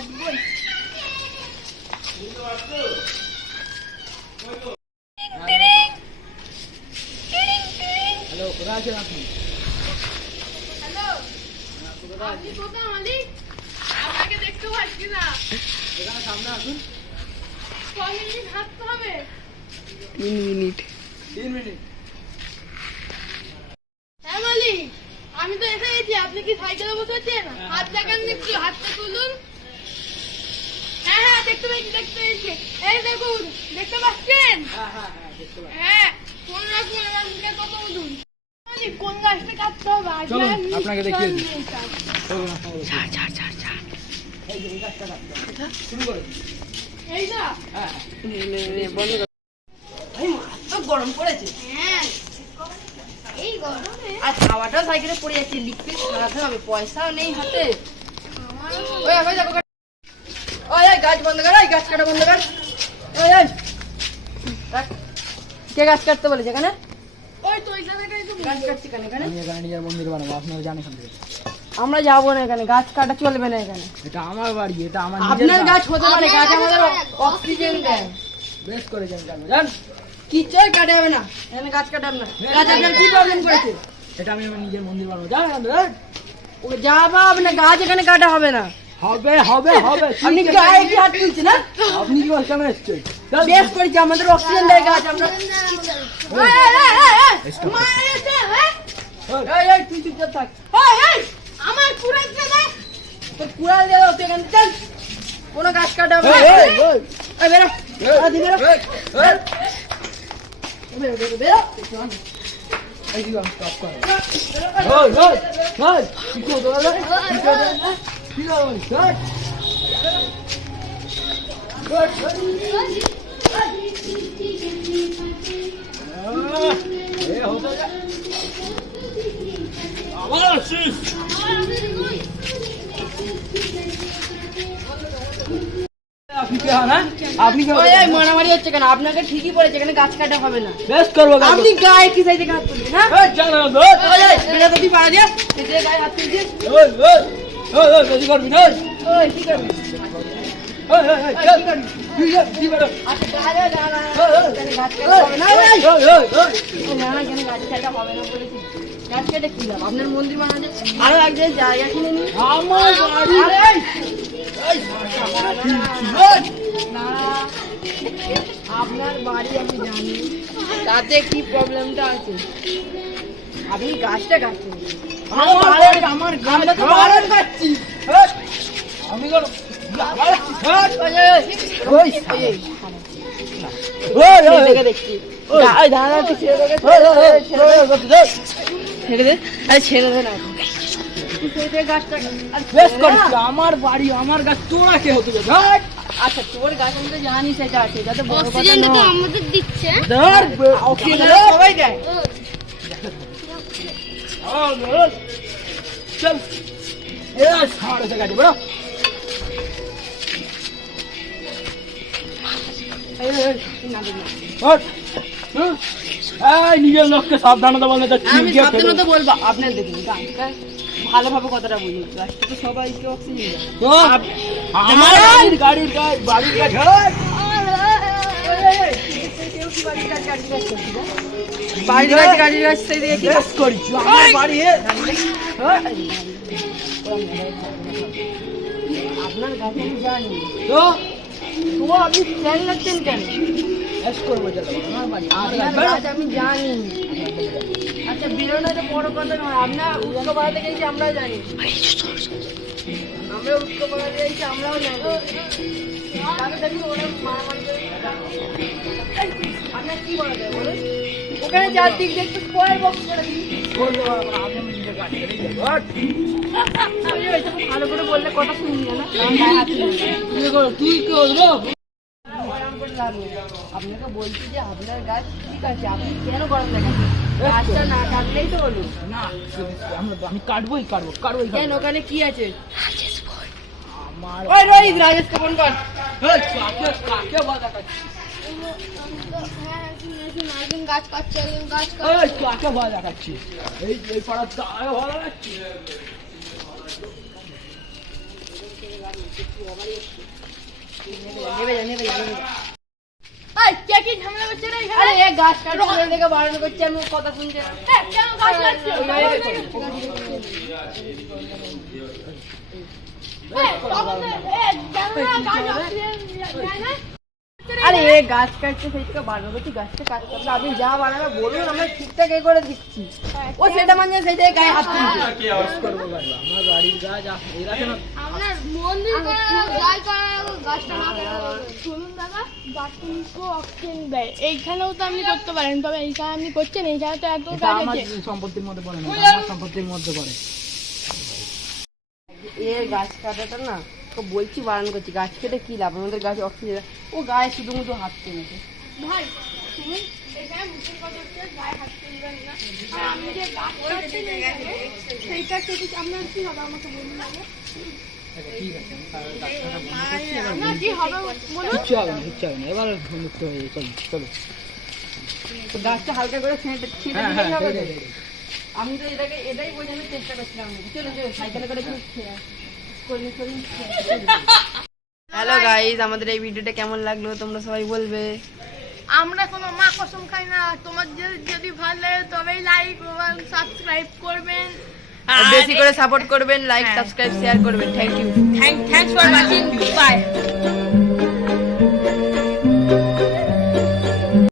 কাটবই। Hello, কোথায় আছেন আপনি? হ্যালো, আপনি কোথায় মালিক? আপনাকে দেখতে পাচ্ছি না। এখানে সামনে আসুন। কয় মিনিট হাঁটতে হবে? 3 মিনিট। 3 মিনিট। হ্যাঁ মালিক, আমি তো এসে গেছি। আপনি কি সাইকেলে বসে আছেন? হাত দেখান একটু, হাতটা তুলুন। হ্যাঁ হ্যাঁ, দেখতে পেয়েছি। এই দেখুন, দেখতে পাচ্ছেন? হ্যাঁ, দেখতে পাচ্ছি। হ্যাঁ, কোন রাখুন, আমার মুখে কথা বলুন। মালিক, কোন গাছটা কাটতে হবে? চলুন, আপনাকে দেখিয়ে দিই। ছাড়। এই যে এই গাছটা কাটতে হবে। শুরু করে দিন। এইটা? হ্যাঁ। বন্ধ কর। তো গরম পড়েছে হ্যাঁ, এই গরমে আর খাওয়াটাও সাইকেলে পড়ে যাচ্ছে, লিখতে খাওয়াতে হবে, পয়সাও নেই হাতে। আমার ওই আমি দেখো, ওই ওই গাছ বন্ধ কর, ওই গাছ কাটা বন্ধ কর। ওই ওই রাখ। কে গাছ কাটতে বলেছে এখানে? ওই তো এখানটাই তো গাছ কাটছি কেন এখানে? আমি এখানে নিজের মন্দির বানাবো, আপনারা জানেন এখান থেকে। আমরা যাবো না এখানে, গাছ কাটা চলবে না এখানে। এটা আমার বাড়ি, এটা আমার নিজের আপনার গাছ হতে পারে, আপনার গাছ গাছ আমাদের হতে পারে, অক্সিজেন দেয়। বেশ করেছেন জানো, জান? কিচ্ছুই কাটা যাবে না এখানে, গাছ কাটা যাবে না। গাছ আপনার কি প্রবলেম করেছে? এটা আমি আমার নিজের মন্দির বানাবো, জানেন? ও যাবা হবে না, গাছ এখানে কাটা হবে না। হবে হবে হবে। আপনি গায়ে কি হাত তুলছেন না? আপনি কি কেন এসছেন? বেশ করেছি, আমাদের অক্সিজেন দেয় গাছ। আমরা এই এই তুই চুপচাপ থাক। আমার কুড়াচ্ছে না। তোর কুড়াল দিয়ে দাও, তুই এখানে চল। কোনো গাছ কাটা হবে না। এই বেরো, আদি বেরো। বেরো, বেরো, বেরো। এই দিকে স্টপ করো। ওই কি করছো দাদা? কি করছো? কি করছো? এই হতো যা। আবার আসিস। আপনি কে হন? হ্যাঁ? আপনি কে? ওই এই মারামারি হচ্ছে কেন? আপনাকে ঠিকই বলেছে, এখানে গাছ কাটা হবে না। বেশ করবো গাছ। আপনি গায়ে কি সাইজে হাত তুলছেন? হ্যাঁ এই জানো তো? ওই এই বেরো তো, তুই পাড়া দিয়ে তুই যে গায়ে হাত তুলছিস। ওই বেশি করবি না। ওই কি করবি? চল তুই বেরো। আচ্ছা গায়ে দাঁড়া, এখানে গাছ কাটা হবে না। ওই না না, এখানে গাছ কাটা হবে না বলেছি। গাছ কেটে কি লাভ? আপনার মন্দির বানানো আরো এক জায়গায় জায়গা কিনে নিন। আমার বাড়ি। আরে না, আপনার বাড়ি আমি জানি, তাতে কি প্রবলেমটা আছে? আপনি গাছটা কাটছেন। আমার আমরা তো বারণ করছি। আমি কেন? ওই, দেখে দেখছি। ওই দাঁড়া, তুই ছেড়ে দে, ছেড়ে দে। আরে ছেড়ে দে না, তুই ছেড়ে দে গাছটা। আরে বেশ ছেড়ে দে না। করছি, আমার বাড়ি আমার গাছ তোরা কে হতে যাবে? আচ্ছা তোর গাছ আমি তো জানি, সেটা আছে, এটা তো বড় কথা অক্সিজেনটা তো নয়। আমাদের দিচ্ছে। ধর অক্সিজেন সবাই দেয়। চল এ সাড়ে এসে গেছে বড়। নিজের লোককে সাবধানতা বলে আমি সাবধানতা বলবো। আপনার দেখুন গাছটা ভালোভাবে কথাটা বুঝুন, গাছটা তো সবাইকে অক্সিজেন দেয়। আমার গাড়ির গাছ বাড়ির গাছ বাড়ির গাছ, গাড়ির গাছ, সেই দিকে কি বেশ করেছি আমার বাড়ি। আপনার গাছ আমি জানি, তো তো আপনি খেয়াল রাখছেন কেন? বেশ করবো, আমার বাড়ি আপনার গাছ আমি জানি। আচ্ছা বেরোনো তো বড় কথা নয়, আপনার উৎসব বাড়াতে গেছি আমরাও জানি, আমরা উৎসব বাড়াতে গেছি আমরাও জানি। তাহলে দেখুন ওরা মারামারি করে। আপনার কি বলা যায় বলুন? ওখানে চারদিক দিয়ে একটু স্কোয়ার বক্স করে দিন। ভালো করে বললে কথা শুনবি না। তুই কে হলো? আপনাকে বলছি যে আপনার গাছ ঠিক আছে, আপনি কেন গরম দেখাচ্ছেন? গাছটা না কাটলেই তো হলো। না আমি কাটবোই। কেন, ওখানে কি আছে? আমার ওই রোহিত, রাজেশকে ফোন কর। কাকে বাধা কাটছি? হ্যাঁ, একদিন গাছ কাটছে, একদিন গাছ কাটছে। কাকে ভয় দেখাচ্ছি? এই পাড়ার তাকে ভয় দেখাচ্ছি। নেবে যা। এই, কে কি ঝামেলা করছে রে এখানে? আরে এ গাছ কাটছে দেখে বারণ করছে, আমি ওর কথা শুনছে না। এই, কেন গাছ কাটছো? এই, তখন তো- এই, জানো না, গাছ অক্সিজেন দেয় না? আরে এ গাছ কাটছে সেই থেকে বারণ করছি, গাছটা কাটতে হবে না। আপনি যা বানাবে বলুন, আমরা ঠিকঠাক এ করে দিচ্ছি। ও সেটা মানে সেই থেকে গায়ে হাত তুলছে। আমার বাড়ির গাছ এরা কেন আপনার মন্দির করা গাছ করা গাছটা না কাটা শুনুন দাদা, গাছটা নিশ্চয় অক্সিজেন দেয়। এইখানেও তো আপনি করতে পারেন, তবে এইখানে আপনি করছেন, এইখানে তো এত এটা গাছ আমার আছে। সম্পত্তির মধ্যে পড়ে না, এটা আমার সম্পত্তির মধ্যে পড়ে। এ গাছ কাটাটা না, তো বলছি বারণ করছি, গাছ কেটে কি লাভ, আমাদের গাছ অক্সিজেন, ও গায়ে শুধু মুধু হাত তুলেছে। ভাই শুনুন, এখানে মুখের কথা হচ্ছে গায়ে হাত তুলবেন না। আর আমি যে গাছ কাটছেন এইখানে, সেইটা কেটে আপনার কি হবে আমাকে বলুন আগে। আচ্ছা, ঠিক আছে, আমি তাহলে ডাক্তারটা বন্ধ করছি, এবার আপনার কি হবে বলুন। কিচ্ছু হবে না, কিচ্ছু হবে না, এবার মুক্ত হয়ে যাবে। চলো চলো। তো গাছটা হালকা করে ছিঁড়ে হ্যাঁ দিলেই হ্যাঁ হবে দে, তো। দে, দে। আমি তো এটাই বোঝানোর চেষ্টা করছিলাম। চলুন চলুন, সাইকেলে করে হ্যালো গাইজ, আমাদের এই ভিডিওটা কেমন লাগলো তোমরা সবাই বলবে। আমরা কোনো মা কসম খাই না। তোমার যদি ভালো লাগে তবেই লাইক এবং সাবস্ক্রাইব করবেন। আর বেশি করে সাপোর্ট করবেন, লাইক সাবস্ক্রাইব শেয়ার করবেন। Thank you. Thanks for watching, by.